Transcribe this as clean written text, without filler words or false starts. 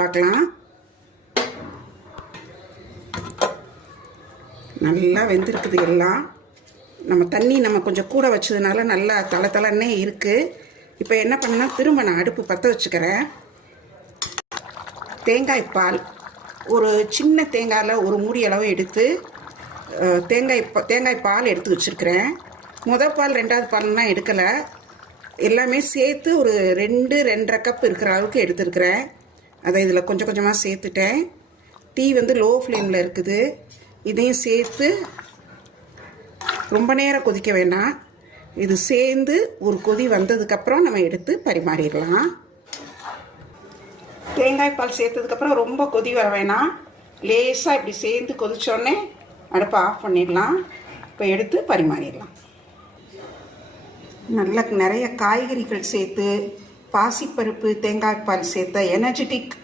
பார்க்கலாம். நல்லா வெந்திருக்குது எல்லாம். நம்ம தண்ணி கொஞ்சம் கூட வச்சதுனால நல்லா தளன்னே இருக்குது. இப்போ என்ன பண்ணேன்னா திரும்ப நான் அடுப்பு பற்ற வச்சுக்கிறேன். தேங்காய் பால் ஒரு சின்ன தேங்காயில் ஒரு மூடி அளவு எடுத்து தேங்காய் பால் எடுத்து வச்சுருக்கிறேன். முதல் பால் ரெண்டாவது பால்லாம் எடுக்கலை, எல்லாமே சேர்த்து ஒரு 2-2.5 கப் இருக்கிற அளவுக்கு எடுத்துருக்கிறேன். அதை இதில் கொஞ்சம் கொஞ்சமாக சேர்த்துட்டேன். டீ லோ ஃப்ளேமில் இருக்குது. இதையும் சேர்த்து ரொம்ப நேரம் கொதிக்க வேண்டாம். இது சேர்ந்து ஒரு கொதி வந்ததுக்கப்புறம் நம்ம எடுத்து பரிமாறிடலாம். தேங்காய் பால் சேர்த்ததுக்கப்புறம் ரொம்ப கொதி வர வேணாம். லேசாக இப்படி சேர்ந்து கொதிச்சோடனே அடுப்பை ஆஃப் பண்ணிடலாம். இப்போ எடுத்து பரிமாறிடலாம். நல்ல நிறைய காய்கறிகள் சேர்த்து பாசிப்பருப்பு தேங்காய் பால் சேர்த்த எனர்ஜெட்டிக்